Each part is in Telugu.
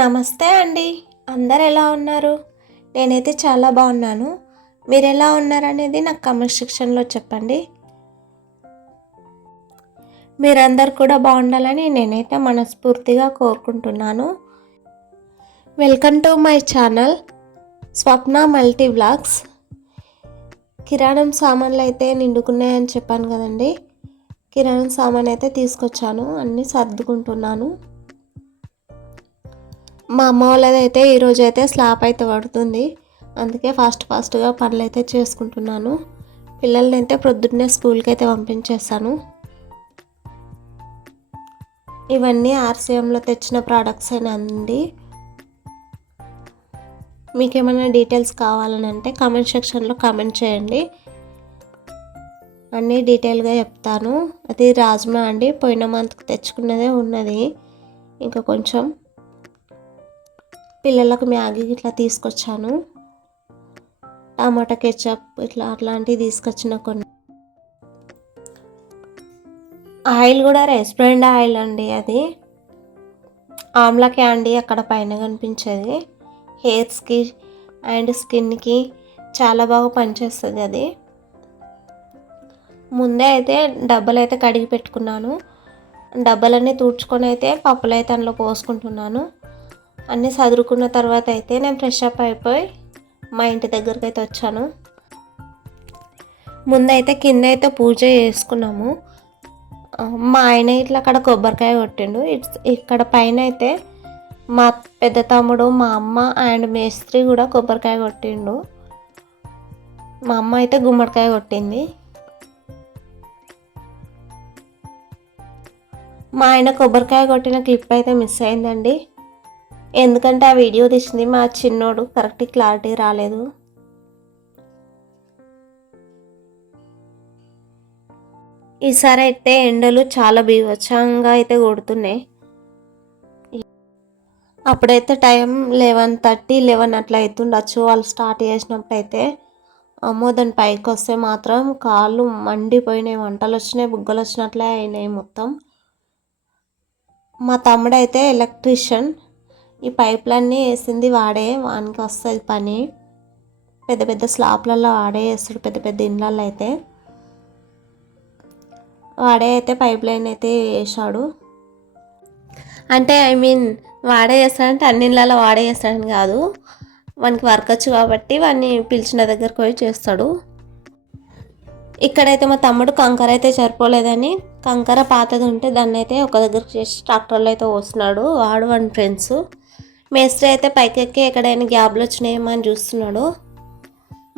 నమస్తే అండి. అందరు ఎలా ఉన్నారు? నేనైతే చాలా బాగున్నాను. మీరు ఎలా ఉన్నారనేది నాకు కామెంట్ సెక్షన్లో చెప్పండి. మీరందరు కూడా బాగుండాలని నేనైతే మనస్ఫూర్తిగా కోరుకుంటున్నాను. Welcome to my channel Swapna multi vlogs. కిరాణం సామాన్లు అయితే నిండుకున్నాయని చెప్పాను కదండి. కిరాణం సామాన్ అయితే తీసుకొచ్చాను, అన్నీ సర్దుకుంటున్నాను. మా అమ్మ వాళ్ళదైతే ఈరోజు అయితే స్లాబ్ అయితే పడుతుంది, అందుకే ఫాస్ట్గా పనులు అయితే చేసుకుంటున్నాను. పిల్లల్ని అయితే ప్రొద్దున్నే స్కూల్కి అయితే పంపించేస్తాను. ఇవన్నీ ఆర్సీఎంలో తెచ్చిన ప్రోడక్ట్స్ అండి. మీకు ఏమైనా డీటెయిల్స్ కావాలని అంటే కామెంట్ సెక్షన్లో కామెంట్ చేయండి, అన్నీ డీటెయిల్గా చెప్తాను. అది రాజ్మా అండి, పోయిన మంత్కి తెచ్చుకున్నదే ఉన్నది. ఇంకా కొంచెం పిల్లలకు మ్యాగీ ఇట్లా తీసుకొచ్చాను. టమాటా కెచప్ ఇట్లా అట్లాంటివి తీసుకొచ్చిన కొన్ని. ఆయిల్ కూడా రెస్టారెంట్ ఆయిల్ అండి, అది ఆమ్లా క్యాండీ అక్కడ పైన కనిపించేది. హెయిర్స్కి అండ్ స్కిన్కి చాలా బాగా పనిచేస్తుంది అది. ముందే అయితే డబ్బాలు అయితే కడిగి పెట్టుకున్నాను. డబ్బాలన్నీ తుడుచుకొని అయితే పప్పులు అయితే అందులో పోసుకుంటున్నాను. అన్నీ సదురుకున్న తర్వాత అయితే నేను ఫ్రెష్ అప్ అయిపోయి మా ఇంటి దగ్గరికి అయితే వచ్చాను. ముందైతే కింద అయితే పూజ చేసుకున్నాము. మా ఆయన ఇట్లా అక్కడ కొబ్బరికాయ కొట్టిండు. ఇక్కడ పైన అయితే మా పెద్ద తమ్ముడు, మా అమ్మ అండ్ మేస్త్రి కూడా కొబ్బరికాయ కొట్టిండు. మా అమ్మ అయితే గుమ్మడికాయ కొట్టింది. మా ఆయన కొబ్బరికాయ కొట్టిన క్లిప్ అయితే మిస్ అయిందండి, ఎందుకంటే ఆ వీడియో తీసింది మా చిన్నోడు, కరెక్ట్ క్లారిటీ రాలేదు. ఈసారి అయితే ఎండలు చాలా బీభత్సంగా అయితే కొడుతున్నాయి. అప్పుడైతే టైం 11:30, 11 అట్లా అవుతుండొచ్చు వాళ్ళు స్టార్ట్ చేసినప్పుడు అయితే. అమ్మో, దాని పైకి వస్తే మాత్రం కాళ్ళు మండిపోయినాయి, మంటలు వచ్చినాయి, బుగ్గలు వచ్చినట్లే అయినాయి మొత్తం. మా తమ్ముడు అయితే ఎలక్ట్రీషియన్, ఈ పైపులన్నీ వేసింది వాడే, వానికి వస్తుంది పని. పెద్ద పెద్ద స్లాబ్లలో వాడే వేస్తాడు, పెద్ద పెద్ద ఇండ్లలో అయితే వాడే అయితే పైప్ లైన్ అయితే వేసాడు. అంటే వాడే చేస్తాడంటే అన్ని ఇళ్ళలో వాడే చేస్తాడని కాదు, వానికి వర్క్ వచ్చు కాబట్టి వాడిని పిలిచిన దగ్గరకు పోయి చేస్తాడు. ఇక్కడైతే మా తమ్ముడు కంకర అయితే సరిపోలేదని కంకర పాతది ఉంటే దాన్ని అయితే ఒక దగ్గరకు చేసి ట్రాక్టర్లో అయితే వస్తున్నాడు, వాడు వాడి ఫ్రెండ్స్. మేస్త్రి అయితే పైకెక్కి ఎక్కడైనా గ్యాప్లు వచ్చినాయేమో అని చూస్తున్నాడు.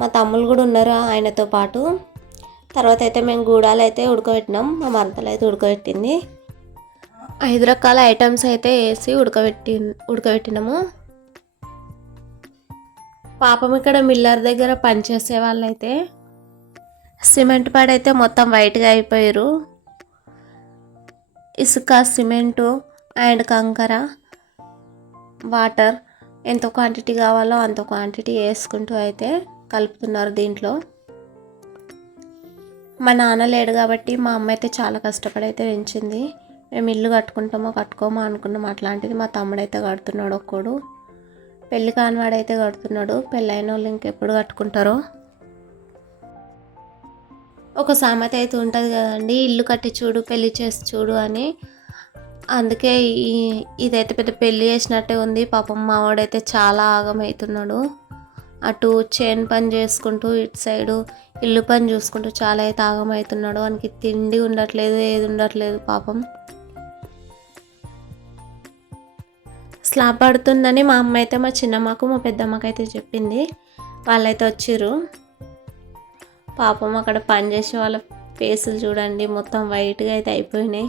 మా తమ్ముళ్ళు కూడా ఉన్నారు ఆయనతో పాటు. తర్వాత అయితే మేము గూడాలు అయితే ఉడకబెట్టినాం, మా మరదలు అయితే ఉడకబెట్టింది. 5 రకాల ఐటమ్స్ అయితే వేసి ఉడకబెట్టినాము. పాపం ఇక్కడ మిల్లర్ దగ్గర పనిచేసే వాళ్ళైతే సిమెంట్ పడైతే మొత్తం వైట్గా అయిపోయారు. ఇసుక, సిమెంటు అండ్ కంకర, వాటర్ ఎంత క్వాంటిటీ కావాలో అంత క్వాంటిటీ వేసుకుంటూ అయితే కలుపుతున్నారు దీంట్లో. మా నాన్న లేడు కాబట్టి మా అమ్మ అయితే చాలా కష్టపడి అయితే పెంచింది. మేము ఇల్లు కట్టుకోమో అనుకున్నాం, అట్లాంటిది మా తమ్ముడైతే కడుతున్నాడు. ఒక్కడు పెళ్ళి కానివాడైతే కడుతున్నాడు, పెళ్ళైన వాళ్ళు ఇంకెప్పుడు కట్టుకుంటారో. ఒక సామెత అయితే ఉంటుంది కదండి, ఇల్లు కట్టి చూడు పెళ్ళి చేసి చూడు అని. అందుకే ఇదైతే పెద్ద పెళ్ళి చేసినట్టే ఉంది. పాపం మావాడైతే చాలా ఆగమవుతున్నాడు. అటు చేను పని చేసుకుంటూ ఇటు సైడు ఇల్లు పని చూసుకుంటూ చాలా అయితే ఆగమవుతున్నాడు. వానికి తిండి ఉండట్లేదు, ఏది ఉండట్లేదు పాపం. స్లాబ్ పడుతుందని మా అమ్మ అయితే మా చిన్నమ్మకు, మా పెద్దమ్మకు అయితే చెప్పింది. వాళ్ళైతే వచ్చిర్రు. పాపం అక్కడ పని చేసే వాళ్ళ ఫేసులు చూడండి, మొత్తం వైట్గా అయితే అయిపోయినాయి.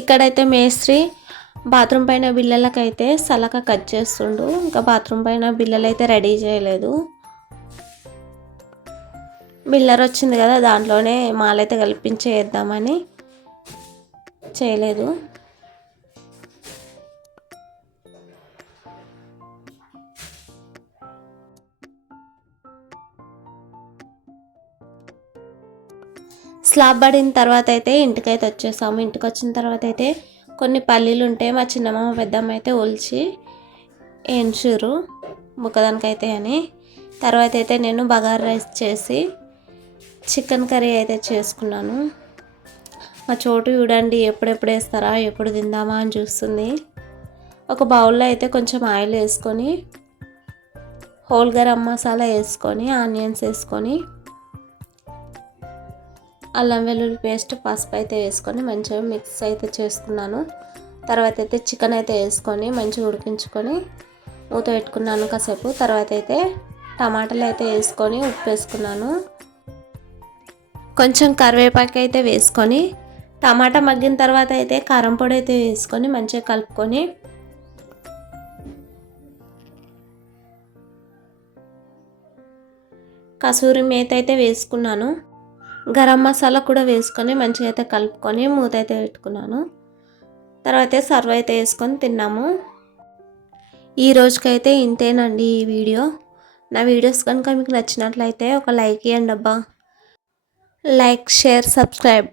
ఇక్కడైతే మేస్త్రి బాత్రూమ్ పైన బిల్లలకైతే సలక కట్ చేస్తుండు. ఇంకా బాత్రూమ్ పైన బిల్లలు అయితే రెడీ చేయలేదు. బిల్లర్ వచ్చింది కదా, దాంట్లోనే మాలైతే కల్పించేద్దామని చేయలేదు. స్లాబ్ పడిన తర్వాత అయితే ఇంటికైతే వచ్చేసాము. ఇంటికి వచ్చిన తర్వాత అయితే కొన్ని పల్లీలు ఉంటే మా చిన్నమ్మ పెద్దమ్మ అయితే ఒలిచి ఎంచురు ముక్కదానికైతే అని. తర్వాత అయితే నేను బగారా రైస్ చేసి చికెన్ కర్రీ అయితే చేసుకున్నాను. మా చోటు చూడండి, ఎప్పుడెప్పుడు వేస్తారా ఎప్పుడు తిందామా అని చూస్తుంది. ఒక బౌల్లో అయితే కొంచెం ఆయిల్ వేసుకొని హోల్ గరం మసాలా వేసుకొని ఆనియన్స్ వేసుకొని అల్లం వెల్లుల్లి పేస్ట్ పసుపు అయితే వేసుకొని మంచిగా మిక్స్ అయితే చేసుకున్నాను. తర్వాత అయితే చికెన్ అయితే వేసుకొని మంచిగా ఉడికించుకొని మూత పెట్టుకున్నాను కాసేపు. తర్వాత అయితే టమాటాలు అయితే వేసుకొని ఉప్పు వేసుకున్నాను. కొంచెం కరివేపాకు అయితే వేసుకొని టమాటా మగ్గిన తర్వాత అయితే కారం పొడి అయితే వేసుకొని మంచిగా కలుపుకొని కసూరి మేత అయితే వేసుకున్నాను. గరం మసాలా కూడా వేసుకొని మంచిగా అయితే కలుపుకొని మూత అయితే పెట్టుకున్నాను. తర్వాత సర్వ్ అయితే వేసుకొని తిన్నాము. ఈ రోజుకైతే ఇంతేనండి ఈ వీడియో. నా వీడియోస్ కనుక మీకు నచ్చినట్లయితే ఒక లైక్ ఇవ్వండి అబ్బా. Like, share, subscribe.